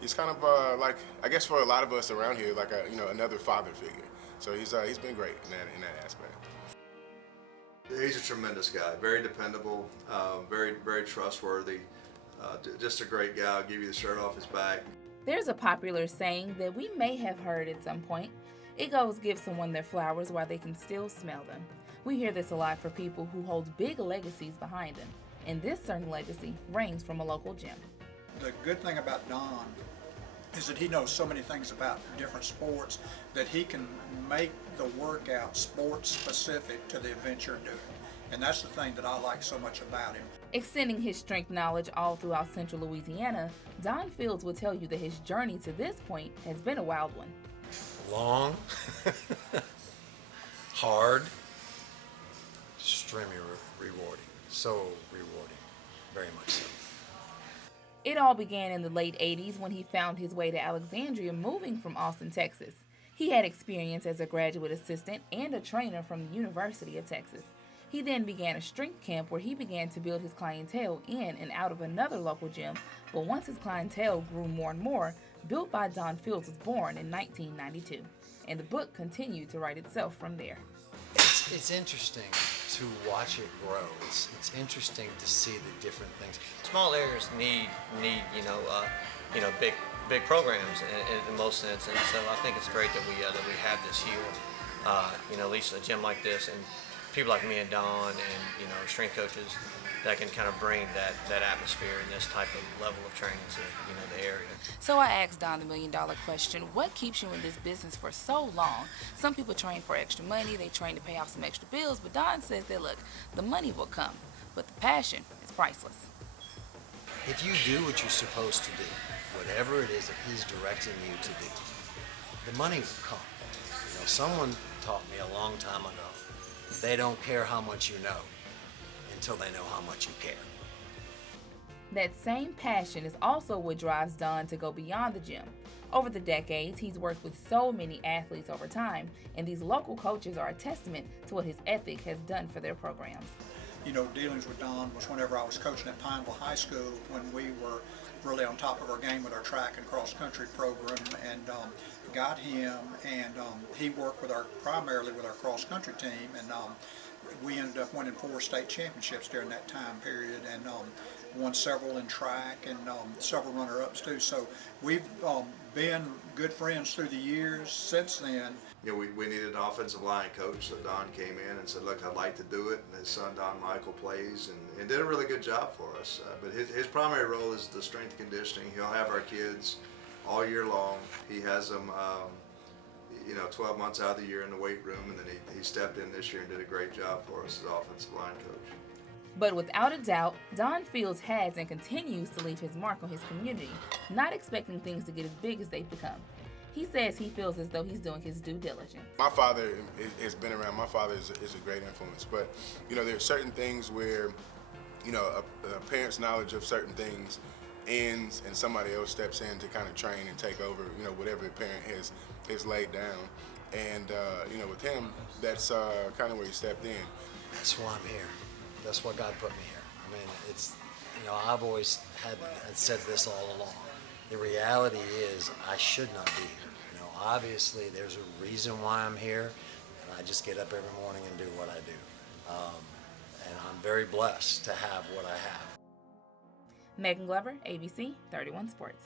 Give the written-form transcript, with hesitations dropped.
he's kind of like, I guess for a lot of us around here, like another father figure. So he's been great in that aspect. He's a tremendous guy, very dependable, very trustworthy, just a great guy. I'll give you the shirt off his back. There's a popular saying that we may have heard at some point. It goes, give someone their flowers while they can still smell them. We hear this a lot for people who hold big legacies behind them, and this certain legacy reigns from a local gym. The good thing about Don is that he knows so many things about different sports that he can make the workout sports specific to the event you're doing. And that's the thing that I like so much about him. Extending his strength knowledge all throughout central Louisiana, Don Fields will tell you that his journey to this point has been a wild one. Long, hard, extremely rewarding. So rewarding, very much so. It all began in the late 80s when he found his way to Alexandria, moving from Austin, Texas. He had experience as a graduate assistant and a trainer from the University of Texas. He then began a strength camp where he began to build his clientele in and out of another local gym, but once his clientele grew more and more, Built by Don Fields was born in 1992, and the book continued to write itself from there. It's interesting to watch it grow. It's interesting to see the different things. Small areas need big programs in most sense, and so I think it's great that we have this here. At least a gym like this, and people like me and Don, and strength coaches that can kind of bring that atmosphere and this type of level of training to the area. So I asked Don the million-dollar question: what keeps you in this business for so long? Some people train for extra money, they train to pay off some extra bills, but Don says that, look, the money will come, but the passion is priceless. If you do what you're supposed to do, whatever it is that he's directing you to do, the money will come. Someone taught me a long time ago, they don't care how much you know until they know how much you care. That same passion is also what drives Don to go beyond the gym. Over the decades, he's worked with so many athletes over time, and these local coaches are a testament to what his ethic has done for their programs. Dealings with Don was whenever I was coaching at Pineville High School, when we were really on top of our game with our track and cross country program, and got him, and he worked primarily with our cross country team, and we ended up winning 4 state championships during that time period, and won several in track, and several runner-ups too. So we've been good friends through the years since then. We needed an offensive line coach, so Don came in and said, look, I'd like to do it, and his son Don Michael plays, and did a really good job for us. But his primary role is the strength conditioning. He'll have our kids all year long. He has them 12 months out of the year in the weight room, and then he stepped in this year and did a great job for us as offensive line coach. But without a doubt, Don Fields has and continues to leave his mark on his community, not expecting things to get as big as they've become. He says he feels as though he's doing his due diligence. My father has been around. My father is a great influence, but there are certain things where a parent's knowledge of certain things ends and somebody else steps in to kind of train and take over whatever the parent has laid down. And with him, that's kind of where he stepped in. That's why I'm here. That's why God put me here. I mean, it's I've always had said this all along. The reality is I should not be here. Obviously there's a reason why I'm here, and I just get up every morning and do what I do. And I'm very blessed to have what I have. Megan Glover, ABC 31 Sports.